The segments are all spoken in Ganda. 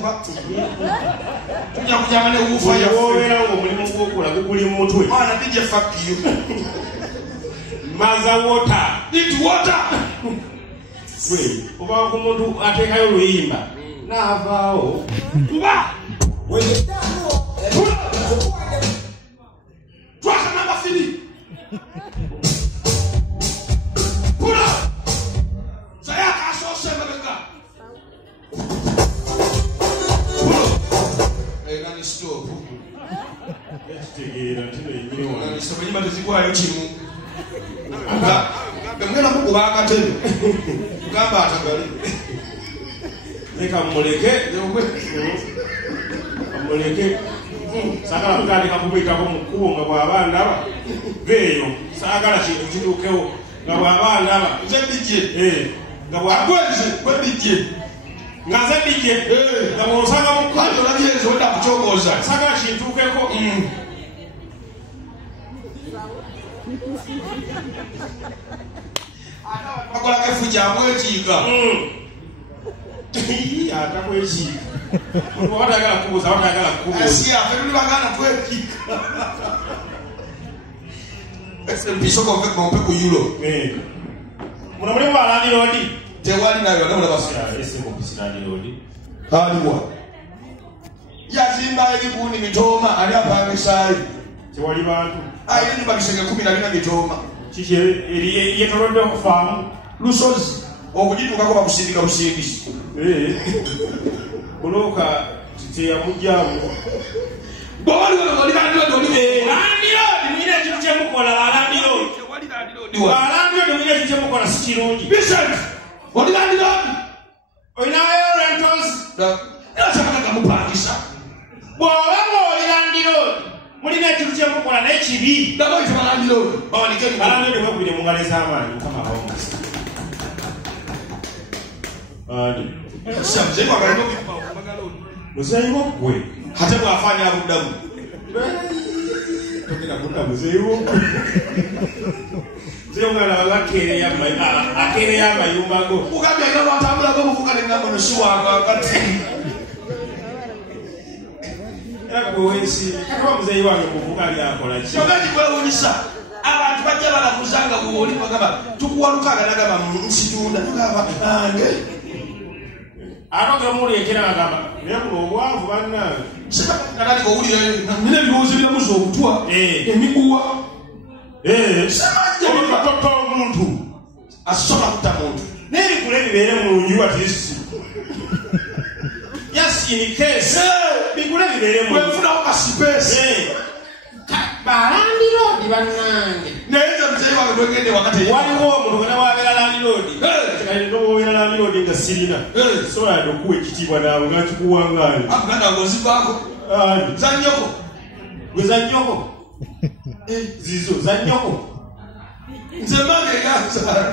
kuba. Tujja kujamane ufa ya woera ngo mulimu gwokola gukuli mu mutwe. Mana DJ fuck you. Maza water. Need water. We, oba ku muntu atekayo luyimba. Naavaawo. Kuba. Wewe. Twaka namba 3. Pula. Saya kaso sebega. Pula. Nani stop. Tegera tino yinyo. Nani sebega matizikwayo chimu. Anga. Ngamwena mukubaka tena. Gamba atagali. Leka muleke. Muleke. Sagala kutandika kubuyitako mukubo nga bw'abaana aba beeyo sagala kintu kituukewo nga bw'abaana aba nze nga bw'abweze nga nze dijje nga bw'osanga mukubo sagala kintuukeko akolako efu kyamwekiika atakwekiika watagala kubuuza watagala kubuuza asiafe tuli bagana twekiika mpisoko mpe ku yulo muno mulimu balandiroodi tewali nayo esimbupisiradiroodi aliwa yazimba ebibuni mitoma ali apangisaayi tewali bantu ayirinyumba bisenge 14 mitoma kiki yetolodde okufaamu lusozi okugituukako bakusindika busindisi bulooka teyamugjamu bwewaliwalirandiroodi landiroodi mulina ekintu kyemukola balandiroodi balandiroodi mulina ekintu kyemukola si kirungi Vincent oli landiroodi olinayo rentals nakyakanagamupangisa bw'oba ng'oli landiroodi mulina ekintu kyemukola naye kibi dabaite balandiroodi balandiroodi bwegwire mu ngalo ez'amaanyi mukama bawomasa muzeeyiwo gwe ate bwafaanira buddamu togera muzeeyiwo zeomwana akeereyo amayumba go ugambye alina lwatambulago omuvuka nengamba nosiwangakati era gwe wensi katuba muzeeyi wange muvuka lyakola ki kyogandi gwewulisa abantu bajja balaguzanga bwoli bagamba tukuwalukaga nagamba nsitunda tugamba ange atogera mulekera agamba naye buno obwavu bannange sekatandika owulira nina ebirowoozo biramuza obutwa emiguwa semajjatoto omuntu asobola kutta muntu n'ebikula ebibeere mu nju atlist yes in case bikula ebibeere mu wefunawo kasipesi balandiroodi bannange naye nze muzeeyi wange bwegende wakati waliwo omuntu wena wabeera landiroodi nowobeera landiroodi nga sirina sobola yadde okuwa ekitiibwa naawe ngakikuwangaale aganda ngozivaako zanyoko gwe zanyoko zizo zanyoko nze mange eyanzaala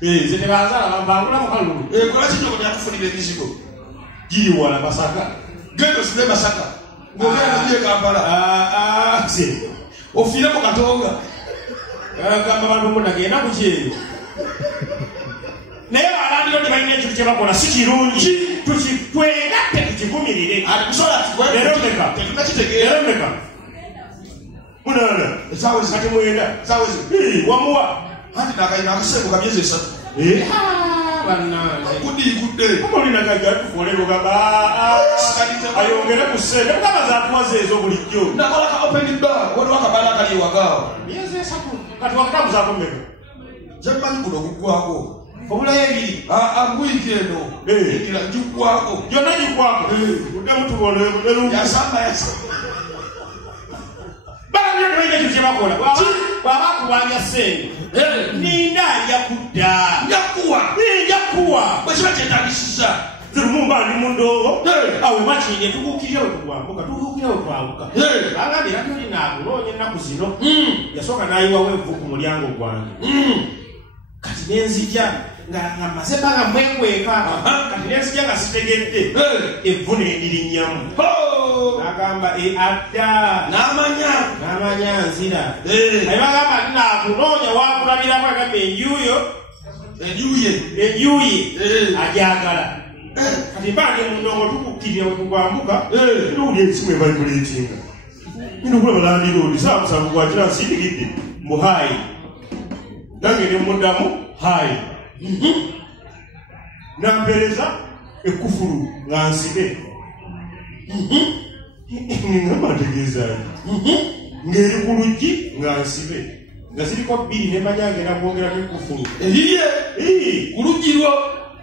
ze tebanzaala bambangula mukalulu kola kinyoko tyatufunira emizigo giri wala Masaka gendo sile Masaka ngogenda kuje Kampala ofiire mu Katonga gamba bantu mbona genda kujeyo naye balandiroodi balina ekintu kye bakola si kirungi twegatte tukigumirire leero meka munaana ezawezi kati mwenda zawezi wamuwa anti nakayina akaseebuka myezi 3 bannange kudde omulina gajja tufuulero gamba ayongere ku ssente mukama zaatuwaza ezo bulijjo nakola ka open bar waliwo akabala akali wagaawo myezi 3 kati wakatabuzaako mmeka zemanyi kuno okuggwako obulayo ebiri agwiki eno ekira giggwako gyonna giggwako uddemu tubona yasamba balabira tebalina ekintu kye bakola bw'aba akubanja ssente ninda ajja kudda njakuwa bwekiba kyetagisiza zirumumba ndi mu ndoobo awe makinye tukuukirira we tugwambuka tutuukira we twambuka bagambye radio linaakunoonya ennaku zino yasooka n'ayiwawo envu ku mulyango gwange kati nenzija nga maze banga mwekweka kati nenzija nga sitegedde evvu nendirinnyamu n'agamba adda n'amanya nzira naye bagamba naakunoonya wakulabirako agamba enjuye ajagala kati mbali mundongo tukukirya okugwambuka nuli ekimu evaikuletinga ndikula balandi road samusanvu gwakira nsindigidde mbu hayi nange ne muddamu hayi nampereza ekufulu nga nsibe ngamategeezani ng'eri ku luggi nga nsibe nga ziriko bbiri ne manyagera kwongerako ekufulu eriye ku luggi lwo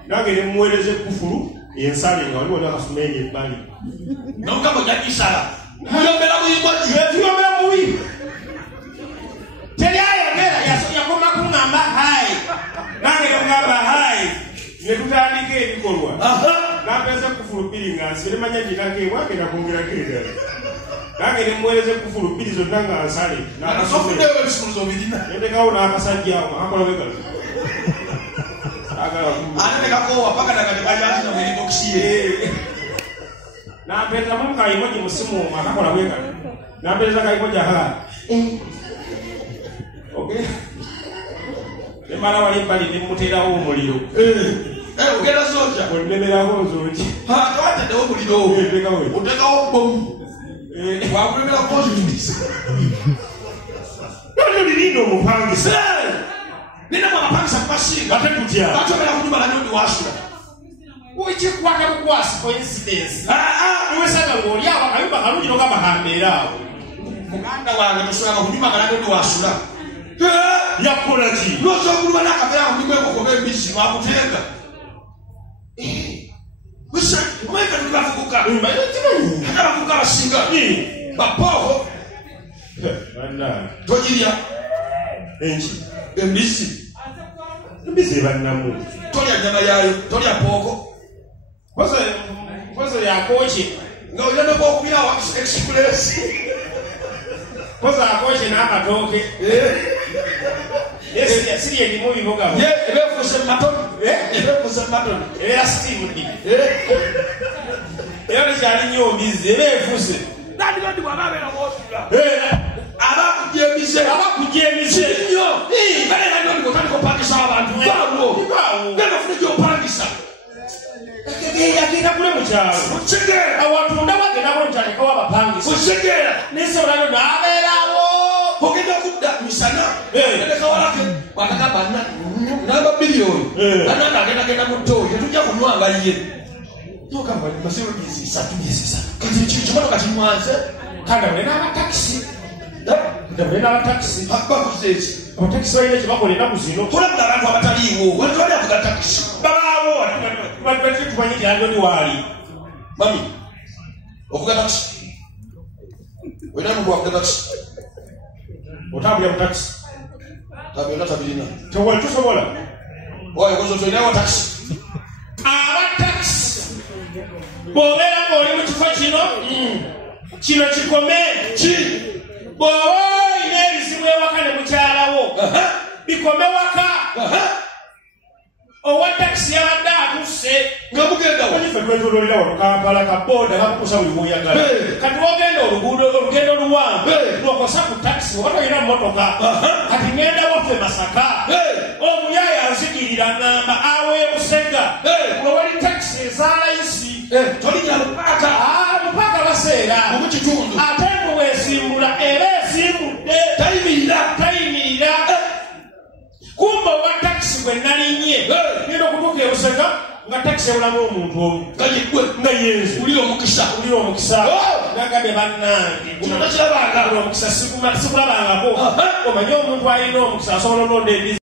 nange ne muweereza ekufulu ensale nga waliwo nakasumenye ebbali nokamo jagisala muyombera muyimbaji tuyombera mubi teryayogera yakoma kuŋŋamba hayi nange nokugamba hayi ne tutandika ebikolwa nampeza ekufulu bbiri nga nsibe ne manya ginako ewange nakwongerako eddala nange ne muweereza ekufulu bbiri zonna nga nsale nakasofuddewo ebisumuzo birina netekawo n'akasajja awo akakola wegala ate nekakowa paka nagatekajazina mueribokisiye nampeza mu kayimoji musimu akakola wegala nampereza kayimoji ahala nemala wali ebbali nemuterawo omuliro ogenda soja onemerawo nzoki kawatedewo omuliro otekawo bomu wakulemera positivisa nolirina omupangisa nina mwamapangisa kubasinga ate kutya batobera kunyumala nodi wasula wekikwata kukwasi coincidence niwesanga ng'oli awo akayumba kalungi nogamba hambeeraawo muganda wange tosolanga kunyumala nodi wasula yakola ki nosokuluma nakavera kunyumwekokoba embisi bakutenga omaika tulibavubuka abavubuka abasinga bapooho togirya enki embisi embisi ebannamu tolya nyama yayo tolya pooko pozo yakoki nga olina nokokubirawo express pozo akoki n'amatooke siri edimu bibogabo ebefuse mumatoni ebeera sitimudi era nekyali nnyo mbizi eba efuse nandibandi bwababera bosula abakujja emize nnyo era nandi otandika opangisa abantu vaawo genda fune gyopangisa yagenda kule mukyalo awatunda wagenda kule mukyalo ekawo abapangisa osegeera nesolano nabeerawo ogenda kudda misana edekawalake bataka namba biliyoni bananga agendagenda mu ttooyi tetujja kunywanga ye nogamba masiro myezi 3 kati kimotoka kimwanze kandabule n'abatakisi bakuzeeki abatakisi balina kyebakola ennaku zino tolabula abantu abataliiwo wali avuga takisi babaawo tumanyi tyandoni waali mami ovuga takisi olina muntu wavuga takisi otambulira mu takisi tabyonna tabirina tewali tusobola oyokozotolinawo takisi abatakisi bw'obeera ng'oli mu kifo kino kikome bw'oba olina ebizibu ewaka ne mukyalawo bikome waka owa takisi yabadde atuse nga mugendawo ife twetololera wano Kampala kaboda bakukusa buli bw'oyagala kati wogenda olugendo oluwanvu lwokosa ku takisi oba tolina mmotoka kati ngenda waffe Masaka omuyaya anzigirira ngamba awe Busega wewali takisi ezalayisi tolinya mupaka baseera mukitundu ate bwesimbula era esimbudde tayimirira kumba owa takisi gwe nalinye ngenda okutuuka e Busega nga takisi ebulamu omuntu omu nga yenzi ulira omukisa nagambye bannange omukisa sikulabangako omanye omuntu alina omukisa asobola olonda ebizi